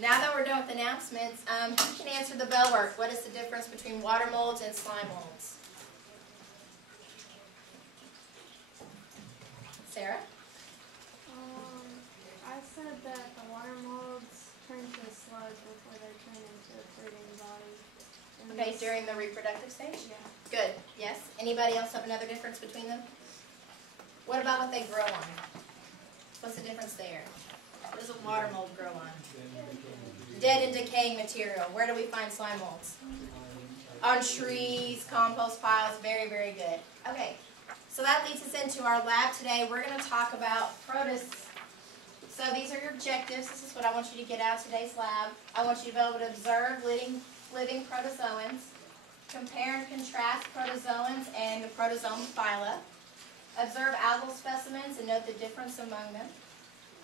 Now that we're done with announcements, who can answer the bell work? What is the difference between water molds and slime molds? Sarah? I said that the water molds turn to a slug before they turn into a fruiting body. Okay, during the reproductive stage? Yeah. Good, yes. Anybody else have another difference between them? What about what they grow on? What's the difference there? What does a water mold grow on? Dead and decaying material. Where do we find slime molds? On trees, compost piles. Very, very good. Okay, so that leads us into our lab today. We're going to talk about protists. So these are your objectives. This is what I want you to get out of today's lab. I want you to be able to observe living protozoans, compare and contrast protozoans and the protozoan phyla, observe algal specimens and note the difference among them,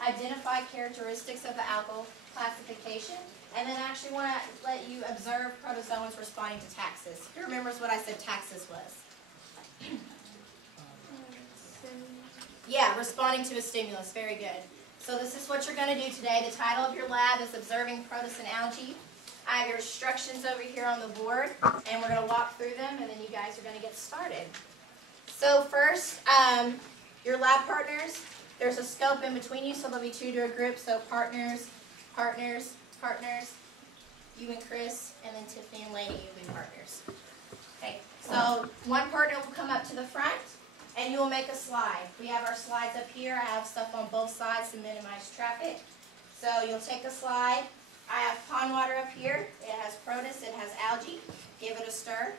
identify characteristics of the algal classification, and then I actually want to let you observe protozoans responding to taxes. Who remembers what I said taxes was? Yeah, responding to a stimulus. Very good. So this is what you're going to do today. The title of your lab is Observing Protists and Algae. I have your instructions over here on the board, and we're going to walk through them, and then you guys are going to get started. So first, your lab partners, there's a scope in between you, so there'll be two to a group. So partners, partners, partners, you and Chris, and then Tiffany and Lainey, you'll be partners. Okay, so one partner will come up to the front, and you will make a slide. We have our slides up here. I have stuff on both sides to minimize traffic. So you'll take a slide. I have pond water up here. It has protists, it has algae. Give it a stir.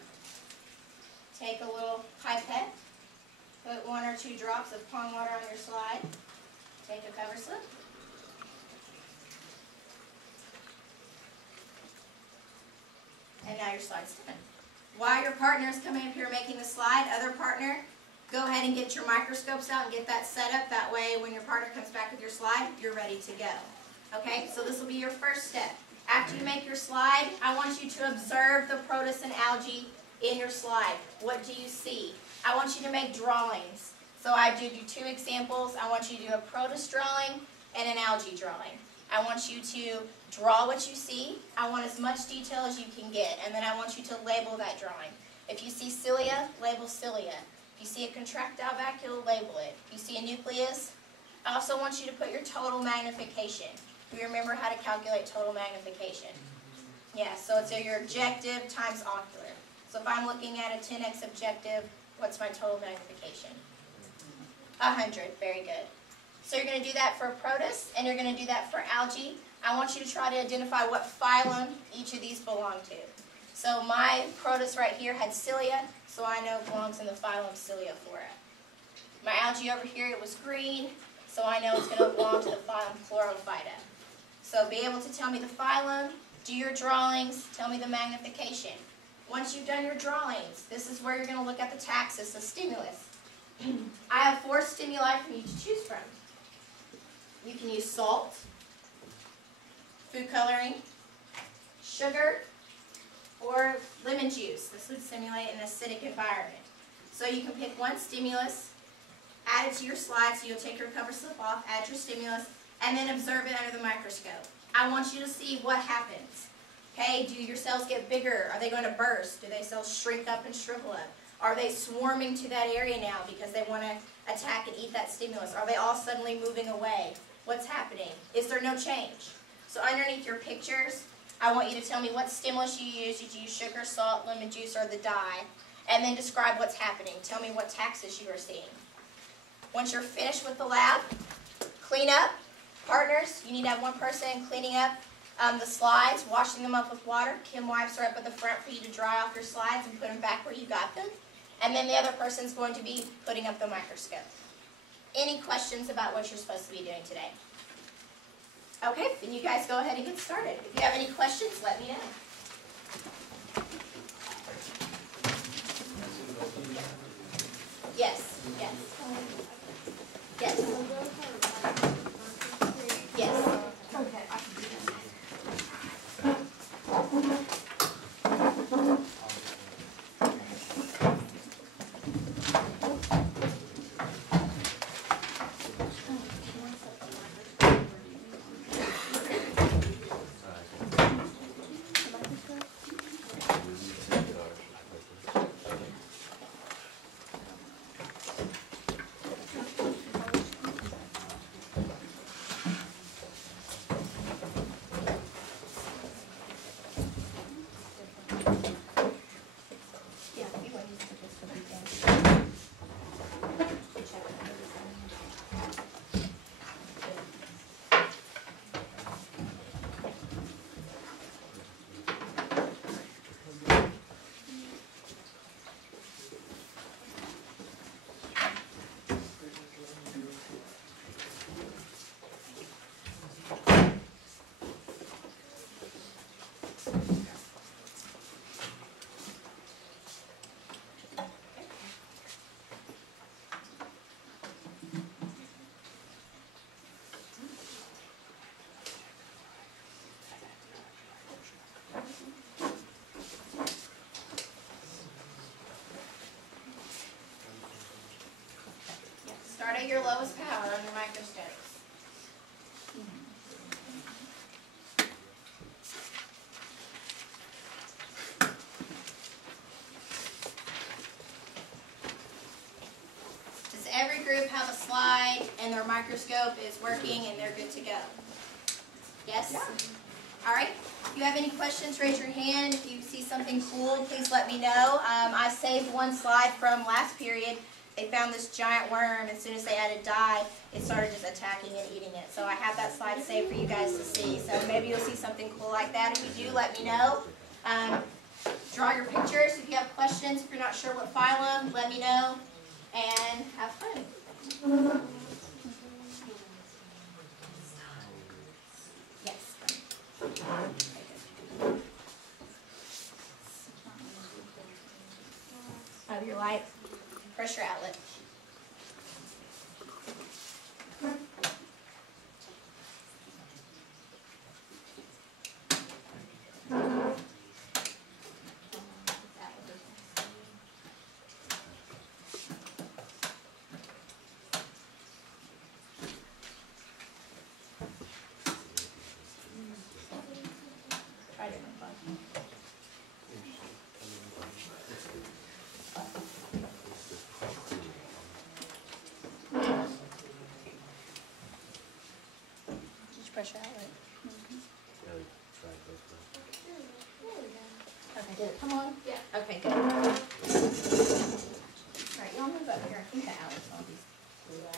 Take a little pipette. Put 1 or 2 drops of pond water on your slide. Take a cover slip. And now your slide's done. While your partner's coming up here making the slide, other partner, go ahead and get your microscopes out and get that set up. That way when your partner comes back with your slide, you're ready to go. Okay, so this will be your first step. After you make your slide, I want you to observe the protists and algae in your slide. What do you see? I want you to make drawings. So I do 2 examples. I want you to do a protist drawing and an algae drawing. I want you to draw what you see. I want as much detail as you can get, and then I want you to label that drawing. If you see cilia, label cilia. If you see a contractile vacuole, label it. If you see a nucleus, I also want you to put your total magnification. Do you remember how to calculate total magnification? Yeah, so it's your objective times ocular. So if I'm looking at a 10x objective, what's my total magnification? 100, very good. So you're going to do that for protists, and you're going to do that for algae. I want you to try to identify what phylum each of these belong to. So my protist right here had cilia, so I know it belongs in the phylum Ciliaphora. My algae over here, it was green, so I know it's going to belong to the phylum Chlorophyta. So be able to tell me the phylum, do your drawings, tell me the magnification. Once you've done your drawings, this is where you're going to look at the taxus, the stimulus. I have 4 stimuli for you to choose from. You can use salt, food coloring, sugar, or lemon juice. This would simulate an acidic environment. So you can pick one stimulus, add it to your slide, so you'll take your cover slip off, add your stimulus, and then observe it under the microscope. I want you to see what happens. Okay, do your cells get bigger? Are they going to burst? Do their cells shrink up and shrivel up? Are they swarming to that area now because they want to attack and eat that stimulus? Are they all suddenly moving away? What's happening? Is there no change? So underneath your pictures, I want you to tell me what stimulus you used. Did you use sugar, salt, lemon juice, or the dye? And then describe what's happening. Tell me what taxus you are seeing. Once you're finished with the lab, clean up. Partners, you need to have one person cleaning up the slides, washing them up with water. Kim wipes are up at the front for you to dry off your slides and put them back where you got them. And then the other person's going to be putting up the microscope. Any questions about what you're supposed to be doing today? Okay, then you guys go ahead and get started. If you have any questions, let me know. Yes, yes. Yes. Yes. Okay. at your lowest power on your microscopes. Does every group have a slide and their microscope is working and they're good to go? Yes? Yeah. All right. If you have any questions, raise your hand. If you see something cool, please let me know. I saved one slide from last period. They found this giant worm. As soon as they added dye, it started just attacking and eating it. So I have that slide saved for you guys to see. So maybe you'll see something cool like that. If you do, let me know. Draw your pictures. If you have questions, if you're not sure what phylum, let me know. And have fun. Yes. Of your light pressure outlet. Try different fun. Pressure outlet. Okay, did it come on? Yeah. Okay, good. All right, y'all move up here. I think the outlet's on these blue